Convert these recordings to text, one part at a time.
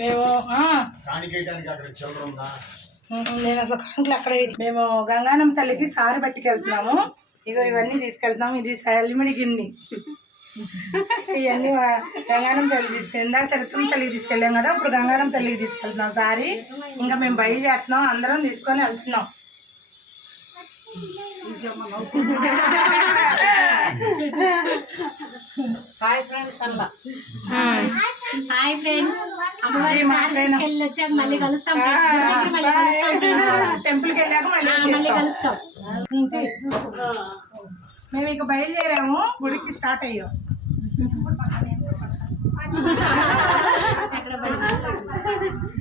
మేము నేను అసలు కాంకులు అక్కడ మేము గంగానమ్మ తల్లికి సారి పట్టుకెళ్తున్నాము. ఇగో ఇవన్నీ తీసుకెళ్తున్నాము. ఇది సలిమిడి గిన్నె. ఇవన్నీ గంగానమ్మ తల్లి తీసుకెళ్ళి ఇందాక తిరుపతి తల్లికి తీసుకెళ్ళాం కదా, ఇప్పుడు గంగానమ్మ తల్లికి తీసుకెళ్తున్నాం సారి. ఇంకా మేము బయలుదేరుతున్నాం, అందరం తీసుకొని వెళ్తున్నాం. Hi friends, hi friends. అమ్మవారి వచ్చాక మళ్ళీ కలుస్తాం. టెంపుల్కి వెళ్ళాక మళ్ళీ కలుస్తాం. మేము ఇక బయలుదేరాము, గుడికి స్టార్ట్ అయ్యాం.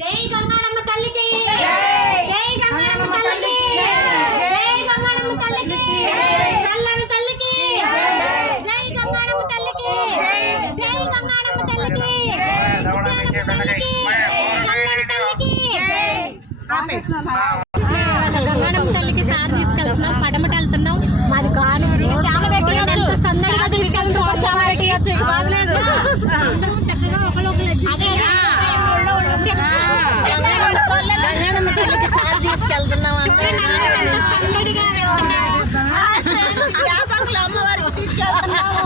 జై గంగానమ్మ తల్లికి, జై గంగానమ్మ తల్లికి, జై గంగానమ్మ తల్లికి, చల్లని తల్లికి, జై గంగానమ్మ తల్లికి, జై గంగానమ్మ తల్లికి, ముత్యాలమ్మ తల్లికి, చల్లని తల్లికి. గంగానమ్మ తల్లికి సార్ తీసుకెళ్తున్నాం, పడమట వెళ్తున్నాం. మాది కానూరు. ఎంత సందడిగా తీసుకెళ్తున్నాం. చక్కగా ఒకళ్ళు గంగానమ్మ తల్లికి సార్ తీసుకెళ్తున్నాం. సందడిగా అమ్మవారికి తీసుకెళ్తున్నాము.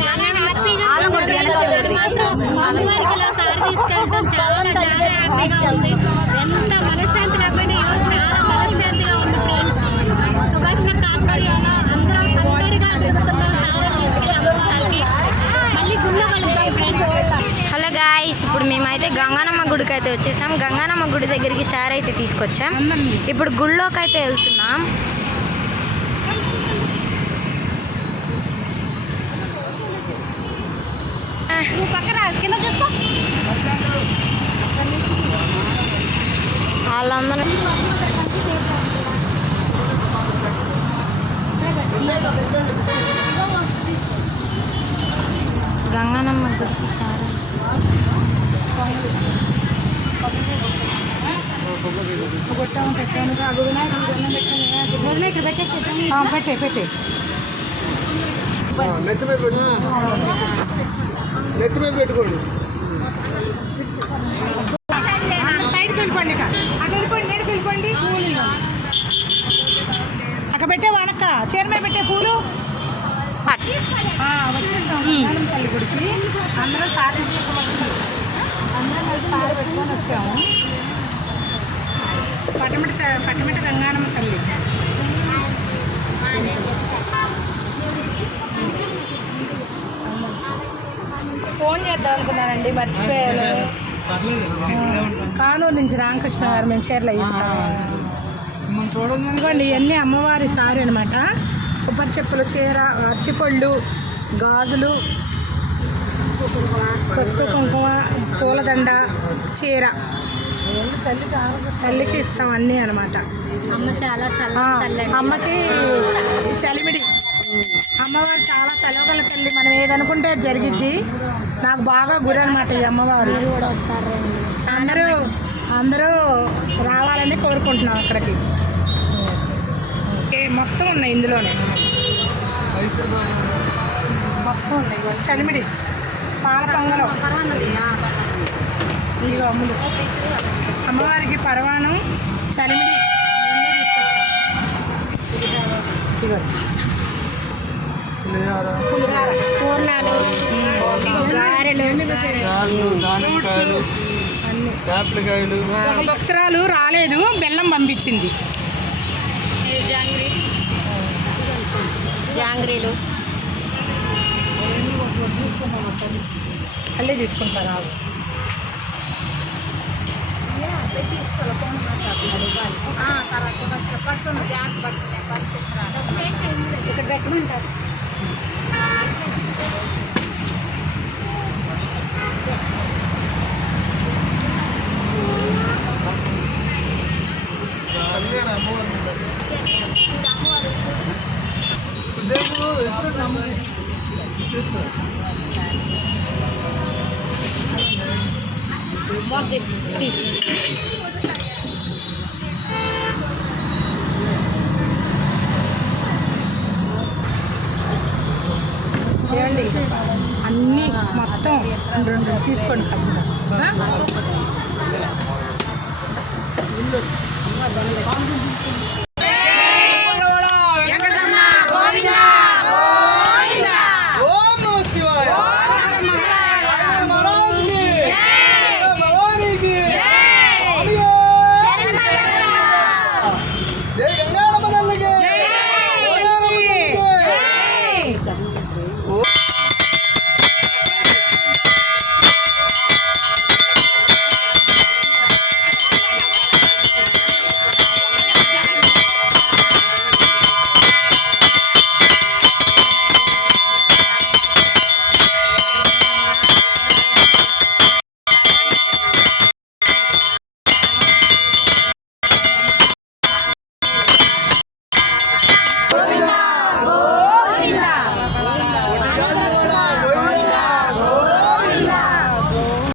చాలా హ్యాపీగా అమ్మవారికి ఇలా సార్ తీసుకెళ్తాం. చాలా చాలా హ్యాపీగా ఉంది. ఎంత మనశ్శాంతి లేకపోయినా ఈరోజు చాలా మనశ్శాంతిగా ఉంది ఫ్రెండ్స్. సుభాష్ కాకర్యాలో అందరం సందడిగా తిరుగుతున్నాం. సార్ తీసుకెళ్ళి అమ్మవారికి మళ్ళీ గుళ్ళో కలుగుతాం ఫ్రెండ్స్. హలో గాయ్స్, ఇప్పుడు మేమైతే గంగానమ్మ గుడికి అయితే వచ్చేసాం. గంగానమ్మ గుడి దగ్గరికి సార్ అయితే తీసుకొచ్చాం. ఇప్పుడు గుళ్ళోకి అయితే వెళ్తున్నాం. వాళ్ళందరూ గంగానమ్మ గుడికి సార్ పెట్టే పెట్టే నెత్తి మీద పెట్టుకోండి. సైడ్కి వెళ్ళిపోండి, అక్కడ వెళ్ళిపోండి, నేడుకు వెళ్ళిపోండి. పూలు అక్కడ పెట్టే వనక చీర మీద పెట్టే పూలు వచ్చేస్తాం గంగానమ్మ తల్లి గుడికి. అందరం సార్ తీసుకొచ్చాము, అందరం కలిసి సార్ పెట్టుకొని వచ్చాము. పట్టమిట గంగానమ్మ తల్లి. ఫోన్ చేద్దాం అనుకున్నానండి, మర్చిపోయాను. కానూరు నుంచి రామకృష్ణ గారు మేము చీరలు ఇస్తాం. చూడండి, ఇవన్నీ అమ్మవారి సారీ అనమాట. కొబ్బరి చెప్పులు, చీర, అరటిపళ్ళు, గాజులు, పసుపు కుంకుమ, పూలదండ, చీర తల్లికి ఇస్తాం అన్నీ అనమాట. అమ్మ చాలా అమ్మకి చలిమిడి. అమ్మవారు చాలా చలవగల తల్లి. మనం ఏదనుకుంటే జరిగిద్ది. నాకు బాగా గురి అనమాట ఈ అమ్మవారు. అందరూ రావాలని కోరుకుంటున్నాం అక్కడికి. మొత్తం ఉన్నాయి ఇందులోనే, మొత్తం ఉన్నాయి. చలిమిడి, పాల పొంగలం, ఇదిగో అమ్ములు. అమ్మవారికి పరవాణం, చలిమిడి, ఇదిగో పూర్ణాలు, గారెలు, ఒక భక్తురాలు రాలేదు, బెల్లం పంపించింది. జాంగ్రీలు మళ్ళీ తీసుకుంటారా? ఇక్కడ పెట్టమంటారు. ఏమండి, అన్నీ మొత్తం రెండు తీసుకోండి కాస్త ఆ?